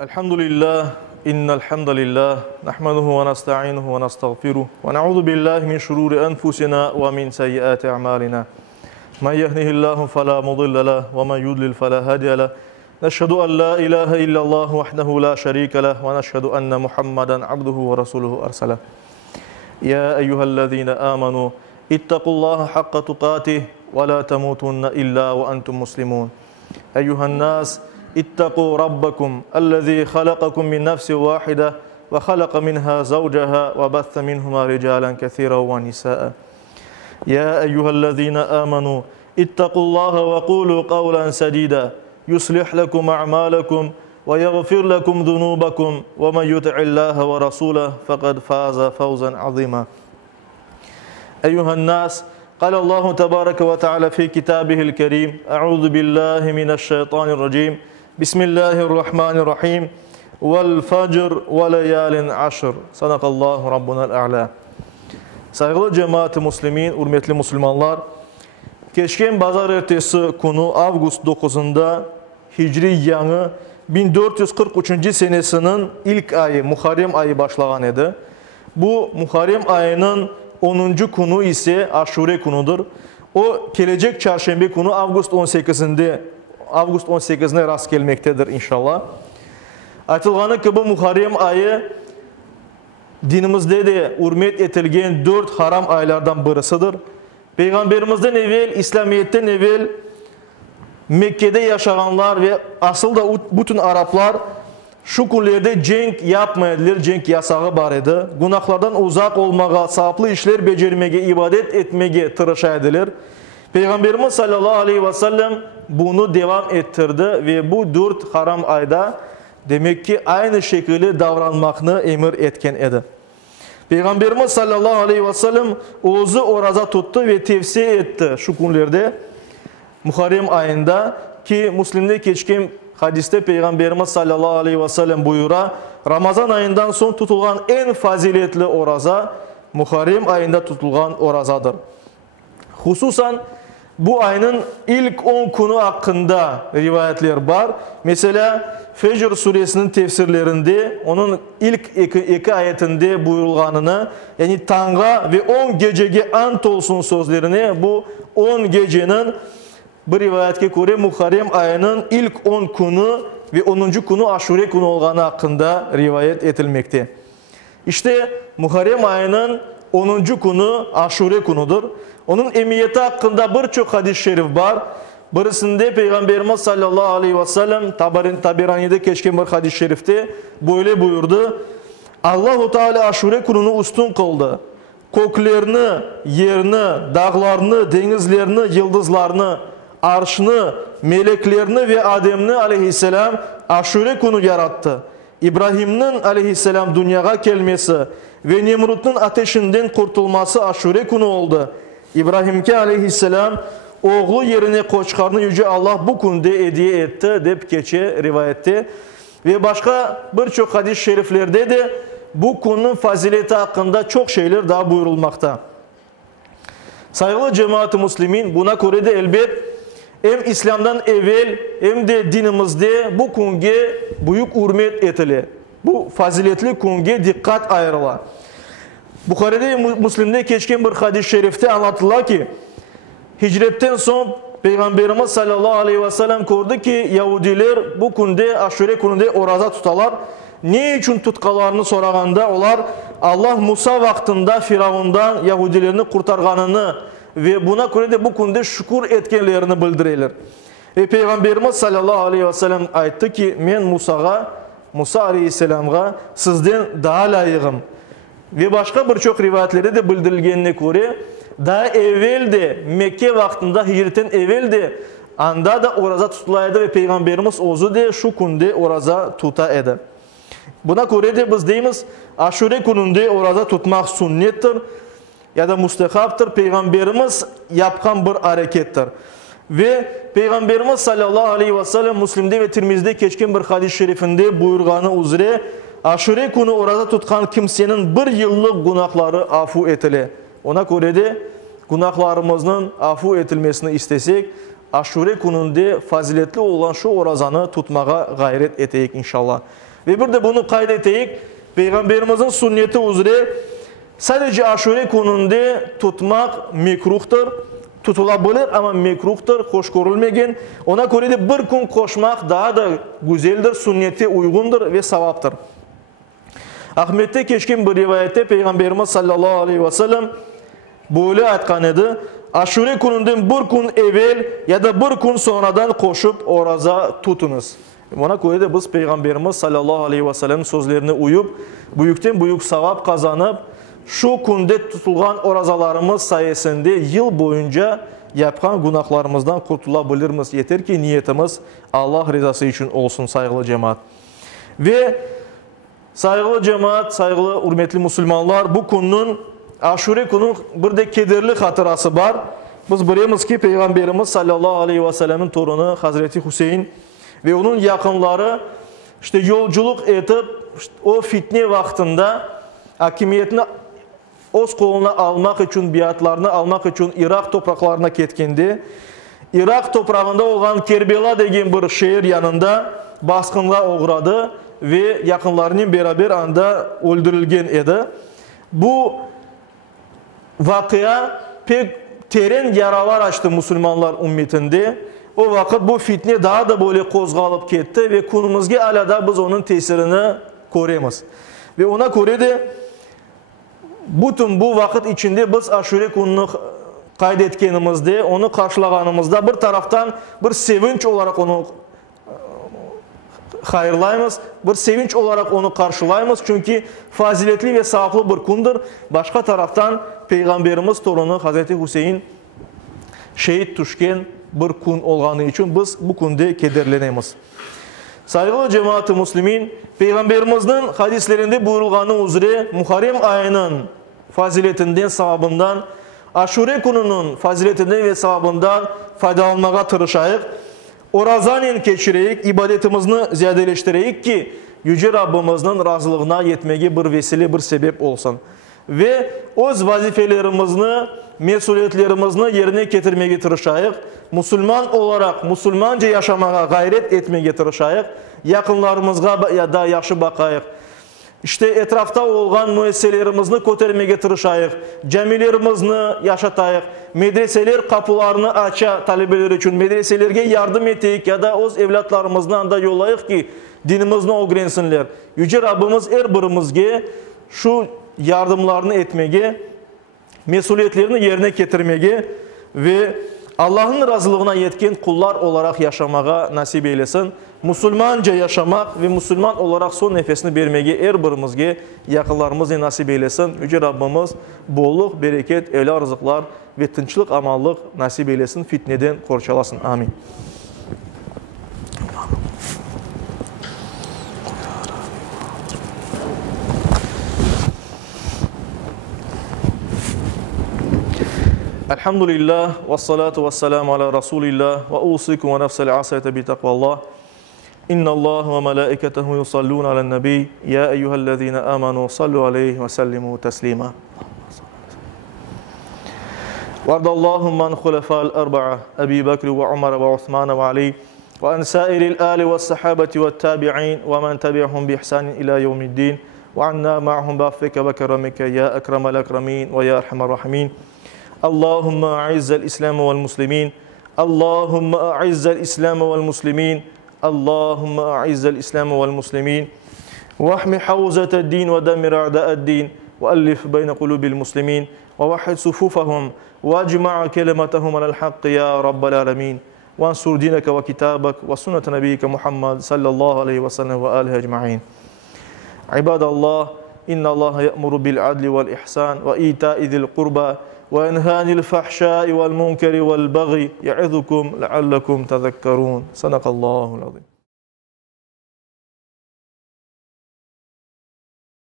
Elhamdülillah, innelhamdülillah, nahmaduhu ve nasta'inuhu ve nastağfiruh ve na'udhu billahi min şururi enfusina ve min seyyiati a'malina. Men yehdihillahu fela mudille leh ve men yudlil fela hadiye leh. Neşhedü en la ilahe illallah vahdehu la şerike leh ve neşhedü enne Muhammeden abduhu ve rasuluhu erseleh. Ya eyyühellezine amenu ittakullaha hakka tukatih ve la temutunne illa ve entum muslimun. Eyyühennas اتقوا ربكم الذي خلقكم من نفس واحدة وخلق منها زوجها وبث منهما رجالا كثيرا ونساء يا أيها الذين آمنوا اتقوا الله وقولوا قولا سديدا يصلح لكم أعمالكم ويغفر لكم ذنوبكم ومن يطع الله ورسوله فقد فاز فوزا عظيما أيها الناس قال الله تبارك وتعالى في كتابه الكريم أعوذ بالله من الشيطان الرجيم Bismillahirrahmanirrahim. Vel fecr ve leyalin aşr. Sadakallahu Rabbunal a'la. Saygılı cemaat-i muslimin, hürmetli Müslümanlar, geçen bazar ertesi kunu Avgust 9'unda Hicri yanı 1443 senesinin ilk ayı, Muharrem ayı başlayan idi. Bu Muharrem ayının 10. kunu ise Aşure kunudur. O gelecek çarşamba kunu Avgust 18'ine rast gelmektedir inşallah. Aytılğanı ki bu Muharrem ayı dinimizde de hürmet etilgen 4 haram aylardan birisidir. Peygamberimizden evvel, İslamiyet'ten evvel Mekke'de yaşayanlar ve asıl da bütün Araplar şu günlerde cenk yapmaydılar, cenk yasağı var idi. Günahlardan uzak olmağa, saplı işler becermeye, ibadet etmeye tırışaydılar. Peygamberimiz sallallahu aleyhi ve sellem bunu devam ettirdi ve bu 4 haram ayda demek ki aynı şekilde davranmakını emir etken idi. Peygamberimiz sallallahu aleyhi ve sellem ozu oraza tuttu ve tavsiye etti şu günlerde Muharrem ayında ki Müslim'de geçken hadiste Peygamberimiz sallallahu aleyhi ve sellem buyura Ramazan ayından son tutulgan en faziletli oraza Muharrem ayında tutulgan orazadır. Hususan bu ayının ilk 10 konu hakkında rivayetler var. Mesela Fecr suresinin tefsirlerinde onun ilk iki ayetinde buyurulganını yani Tanrı'ya ve 10 gecege ant olsun sözlerini bu 10 gecenin bir rivayetke göre Muharrem ayının ilk 10 konu ve 10. konu Aşure konu olganı hakkında rivayet edilmekte. İşte Muharrem ayının 10. konu Aşure konudur. Onun emniyeti hakkında birçok hadis-i şerif var. Birisinde Peygamberimiz sallallahu aleyhi ve sellem Taberani'de geçen bir hadis-i şerifte böyle buyurdu. Allah-u Teala Aşure kununu üstün kıldı. Köklerini, yerini, dağlarını, denizlerini, yıldızlarını, arşını, meleklerini ve Adem'ni aleyhisselam Aşure kunu yarattı. İbrahim'in aleyhisselam dünyaya gelmesi ve Nemrut'un ateşinden kurtulması Aşure kunu oldu. İbrahim'ke aleyhisselam oğlu yerine koçkarını Yüce Allah bu kunde hediye etti deyip geçe rivayette. Ve başka birçok hadis-i şeriflerde de bu konunun fazileti hakkında çok şeyler daha buyurulmakta. Saygılı cemaat-i muslimin buna göre de elbet hem İslam'dan evvel hem de dinimizde bu konuya büyük hürmet etili. Bu faziletli konuya dikkat ayrılar. Bukhari'de Müslim'de geçen bir hadis-i şerifte anlattılar ki hicretten son Peygamberimiz sallallahu aleyhi ve sellem gördü ki Yahudiler bu kunde Aşure kunde oraza tutalar. Ne için tutkalarını sorağında onlar Allah Musa vaktinde Firavundan Yahudilerini kurtarganını ve buna göre de bu kunde şükür etkenlerini bildirirler. Peygamberimiz sallallahu aleyhi ve sellem ayıttı ki men Musa aleyhisselam'a sizden daha layığım. Ve başka birçok rivayetlerde de bildirilgenine göre daha evvel de Mekke vaktinde hicretten evvel de anda da oraza tutulaydı ve Peygamberimiz ozu de şu kunde oraza tutaydı. Buna göre de biz deyimiz Aşure kununde oraza tutmak sünnettir ya da müstehaptır. Peygamberimiz yapkan bir harekettir. Ve Peygamberimiz sallallahu aleyhi ve sellem Müslim'de ve Tirmiz'de geçken bir hadis-i şerifinde buyurganı üzere Aşure kunu orada tutkan kimsenin bir yıllık günahları afu etili. Ona göre de günahlarımızın afu etilmesini istesek Aşure gününde faziletli olan şu orazanı tutmağa gayret eteyik inşallah. Ve bir de bunu kaydeteyik. Peygamberimizin sünneti üzere sadece aşure gününde tutmak mekruhtur. Tutulabilir ama mekruhtur, hoş görülmegen. Ona göre de bir gün koşmak daha da güzeldir, sünnete uygundur ve sevaptır. Ahmet'te geçkin bir rivayette Peygamberimiz sallallahu aleyhi ve sellem böyle aytkan edi. Aşure gününden bir gün evvel ya da bir gün sonradan koşup oraza tutunuz. Ona göre de biz Peygamberimiz sallallahu aleyhi ve sellem'in sözlerine uyup büyükten büyük sevap kazanıp şu günde tutulgan orazalarımız sayesinde yıl boyunca yapılan günahlarımızdan kurtulabiliriz. Yeter ki niyetimiz Allah rızası için olsun saygılı cemaat. Ve saygılı cemaat, saygılı hürmetli Müslümanlar, bu günün Aşure günün bir de kederli hatırası var. Biz biliriz ki Peygamberimiz sallallahu aleyhi ve sellem'in torunu Hazreti Hüseyin ve onun yakınları işte yolculuk edip işte o fitne vaktinde hakimiyetini öz koluna almak için, biatlarını almak için Irak topraklarına ketkendi. Irak toprağında olan Kerbela degen bir şehir yanında baskınla uğradı ve yakınlarının beraber anda öldürülgen edi. Bu vakıya pek terin yaralar açtı Müslümanlar ümmetinde. O vakit bu fitne daha da böyle kozgalıp gitti ve kunumuzga hala da biz onun tesirini göremiz. Ve ona göre de bütün bu vakit içinde biz aşure gününü kaydetkenimizde, onu karşılaganımızda bir taraftan bir sevinç olarak onu hayırlayımız, bir sevinç olarak onu karşılayımız. Çünkü faziletli ve sevaplı bir gündür. Başka taraftan Peygamberimiz torunu Hazreti Hüseyin şehit düşken bir gün olganı için biz bu günde kederlenemiz. Saygılı cemaat-ı Müslümin, Peygamberimizin hadislerinde buyurulganı üzere Muharrem ayının faziletinden, sevabından, Aşure gününün faziletinden ve sevabından faydalanmaya tırışayık. Orazanen geçireyik, ibadetimizni ziyadeleştireyik ki Yüce Rabbimizin razılığına yetmeye bir vesile, bir sebep olsun. Ve öz vazifelerimizni, mesuliyetlerimizni yerine getirmeye tırışayık. Müslüman olarak, Müslümanca yaşamaya gayret etmeye tırışayık. Yakınlarımızga ya da yaxşı bakayık. İşte etrafta olan müesselerimizni kötermeye tırışayık. Camilerimizni yaşatayık. Medreseler kapılarını aça talebeler için. Medreselerge yardım eteyik ya da öz evlatlarımızdan da yollayık ki dinimizni öğrensinler. Yüce Rabbimiz her birimizge şu yardımlarını etmeye, mesuliyetlerini yerine getirmeye ve Allah'ın razılığına yetkin kullar olarak yaşamaya nasip eylesin. Müslümanca yaşamak ve Müslüman olarak son nefesini vermeye her birimizge yakınlarımızı nasip eylesin. Yüce Rabbimiz bolluk, bereket, evli rızıklar ve tinçlik, amallık nasip eylesin. Fitneden korçalasın. Amin. Elhamdülillah ve salatu ve selamu ala Resulillah ve usikum ve nefsel asayete bi takvallah. İnna Allah ve melaiketehu yusallun ala nebi ya eyyühellezine amanu sallu aleyhi ve sellimu teslima. وارض اللهم عن خلفاء الأربعة أبي بكر وعمر وعثمان وعلي وعن سائر الآل والصحابة والتابعين ومن تبعهم بإحسان إلى يوم الدين وعنا معهم بعفوك وكرمك يا أكرم الأكرمين ويا أرحم الراحمين. اللهم أعز الإسلام والمسلمين اللهم أعز الإسلام والمسلمين اللهم أعز الإسلام والمسلمين واحمي حوزة الدين ودمر أعداء الدين وألف بين قلوب المسلمين ووحد صفوفهم واجمع كلمتهم على الحق يا رب العالمين وانصر دينك وكتابك وسنة نبيك محمد صلى الله عليه وسلم وآله أجمعين. عباد الله إن الله يأمر بالعدل والإحسان وإيتاء ذي القربى وينهى عن الفحشاء والمنكر والبغي يعظكم لعلكم تذكرون. صدق الله العظيم.